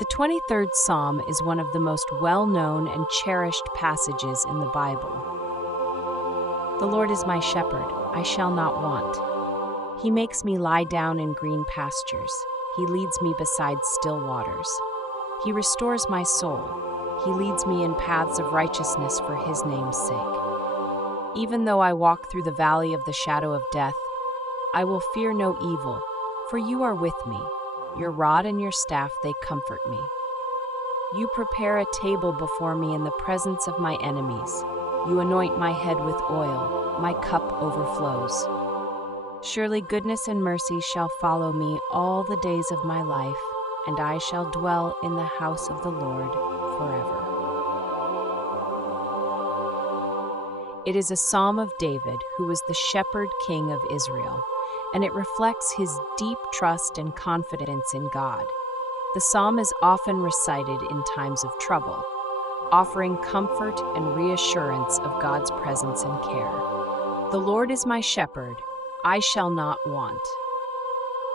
The 23rd Psalm is one of the most well-known and cherished passages in the Bible. The Lord is my shepherd, I shall not want. He makes me lie down in green pastures. He leads me beside still waters. He restores my soul. He leads me in paths of righteousness for his name's sake. Even though I walk through the valley of the shadow of death, I will fear no evil, for you are with me. Your rod and your staff, they comfort me. You prepare a table before me in the presence of my enemies. You anoint my head with oil. My cup overflows. Surely goodness and mercy shall follow me all the days of my life, and I shall dwell in the house of the Lord forever. It is a psalm of David, who was the shepherd king of Israel, and it reflects his deep trust and confidence in God. The psalm is often recited in times of trouble, offering comfort and reassurance of God's presence and care. The Lord is my shepherd, I shall not want.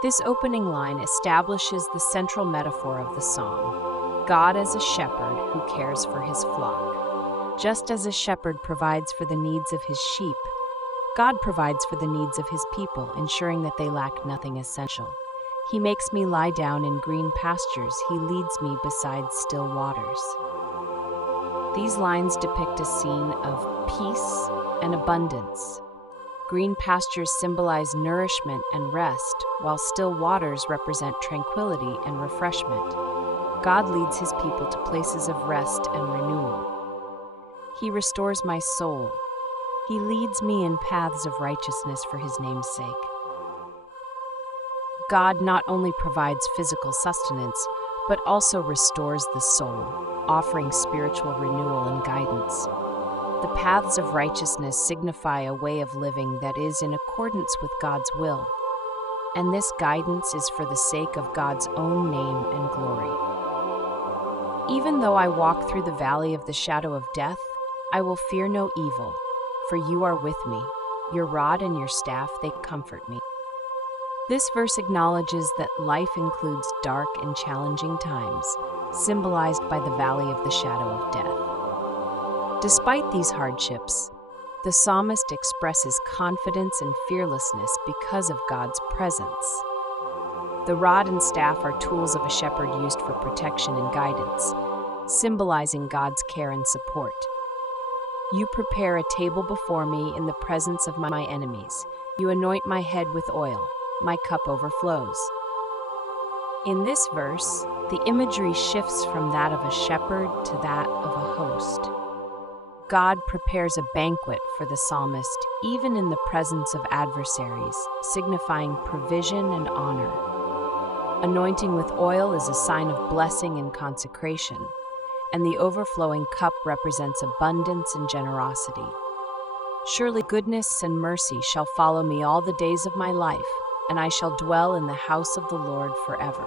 This opening line establishes the central metaphor of the psalm: God as a shepherd who cares for his flock. Just as a shepherd provides for the needs of his sheep, God provides for the needs of his people, ensuring that they lack nothing essential. He makes me lie down in green pastures. He leads me beside still waters. These lines depict a scene of peace and abundance. Green pastures symbolize nourishment and rest, while still waters represent tranquility and refreshment. God leads his people to places of rest and renewal. He restores my soul. He leads me in paths of righteousness for his name's sake. God not only provides physical sustenance, but also restores the soul, offering spiritual renewal and guidance. The paths of righteousness signify a way of living that is in accordance with God's will, and this guidance is for the sake of God's own name and glory. Even though I walk through the valley of the shadow of death, I will fear no evil, for you are with me. Your rod and your staff, they comfort me. This verse acknowledges that life includes dark and challenging times, symbolized by the valley of the shadow of death. Despite these hardships, the psalmist expresses confidence and fearlessness because of God's presence. The rod and staff are tools of a shepherd used for protection and guidance, symbolizing God's care and support. You prepare a table before me in the presence of my enemies. You anoint my head with oil. My cup overflows. In this verse, the imagery shifts from that of a shepherd to that of a host. God prepares a banquet for the psalmist, even in the presence of adversaries, signifying provision and honor. Anointing with oil is a sign of blessing and consecration, and the overflowing cup represents abundance and generosity. Surely goodness and mercy shall follow me all the days of my life, and I shall dwell in the house of the Lord forever.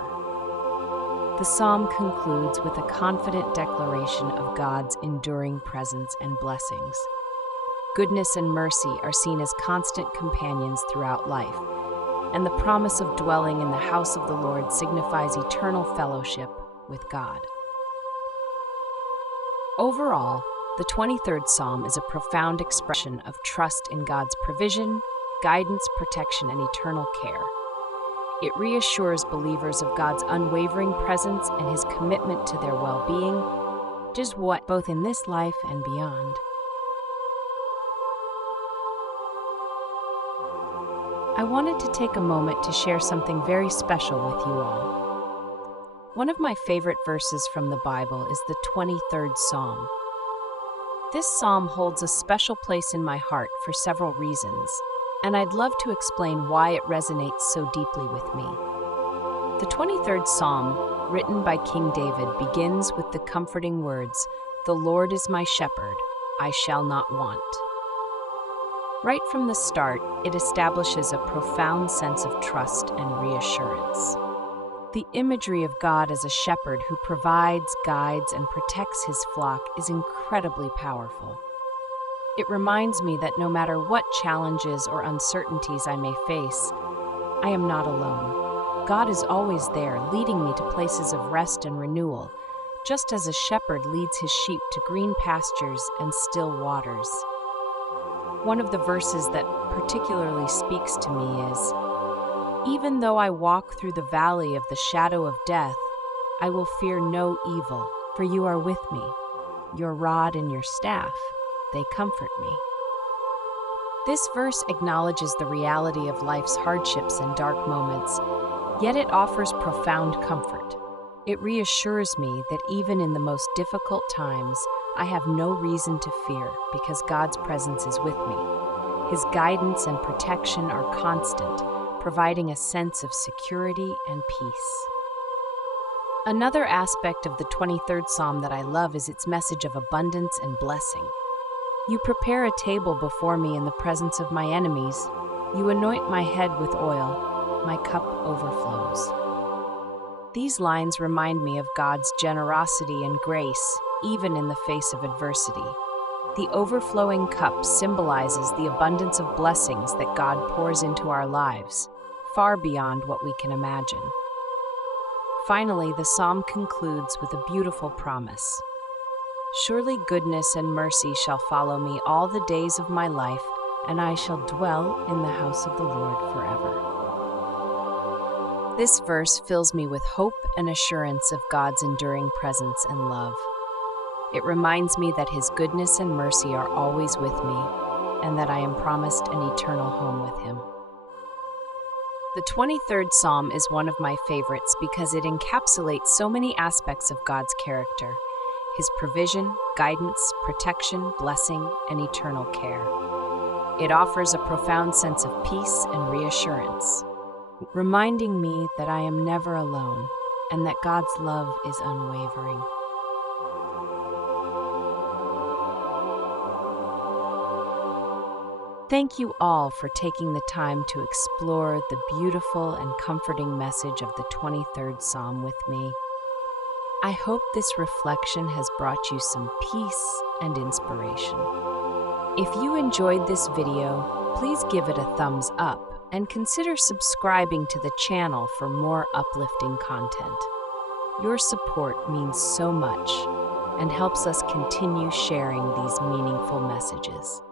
The psalm concludes with a confident declaration of God's enduring presence and blessings. Goodness and mercy are seen as constant companions throughout life, and the promise of dwelling in the house of the Lord signifies eternal fellowship with God. Overall, the 23rd Psalm is a profound expression of trust in God's provision, guidance, protection, and eternal care. It reassures believers of God's unwavering presence and his commitment to their well-being, both in this life and beyond. I wanted to take a moment to share something very special with you all. One of my favorite verses from the Bible is the 23rd Psalm. This psalm holds a special place in my heart for several reasons, and I'd love to explain why it resonates so deeply with me. The 23rd Psalm, written by King David, begins with the comforting words, "The Lord is my shepherd, I shall not want." Right from the start, it establishes a profound sense of trust and reassurance. The imagery of God as a shepherd who provides, guides, and protects his flock is incredibly powerful. It reminds me that no matter what challenges or uncertainties I may face, I am not alone. God is always there, leading me to places of rest and renewal, just as a shepherd leads his sheep to green pastures and still waters. One of the verses that particularly speaks to me is, "Even though I walk through the valley of the shadow of death, I will fear no evil, for you are with me. Your rod and your staff, they comfort me." This verse acknowledges the reality of life's hardships and dark moments, yet it offers profound comfort. It reassures me that even in the most difficult times, I have no reason to fear because God's presence is with me. His guidance and protection are constant, providing a sense of security and peace. Another aspect of the 23rd Psalm that I love is its message of abundance and blessing. "You prepare a table before me in the presence of my enemies. You anoint my head with oil. My cup overflows." These lines remind me of God's generosity and grace, even in the face of adversity. The overflowing cup symbolizes the abundance of blessings that God pours into our lives, far beyond what we can imagine. Finally, the psalm concludes with a beautiful promise. "Surely goodness and mercy shall follow me all the days of my life, and I shall dwell in the house of the Lord forever." This verse fills me with hope and assurance of God's enduring presence and love. It reminds me that His goodness and mercy are always with me, and that I am promised an eternal home with Him. The 23rd Psalm is one of my favorites because it encapsulates so many aspects of God's character: His provision, guidance, protection, blessing, and eternal care. It offers a profound sense of peace and reassurance, reminding me that I am never alone and that God's love is unwavering. Thank you all for taking the time to explore the beautiful and comforting message of the 23rd Psalm with me. I hope this reflection has brought you some peace and inspiration. If you enjoyed this video, please give it a thumbs up and consider subscribing to the channel for more uplifting content. Your support means so much and helps us continue sharing these meaningful messages.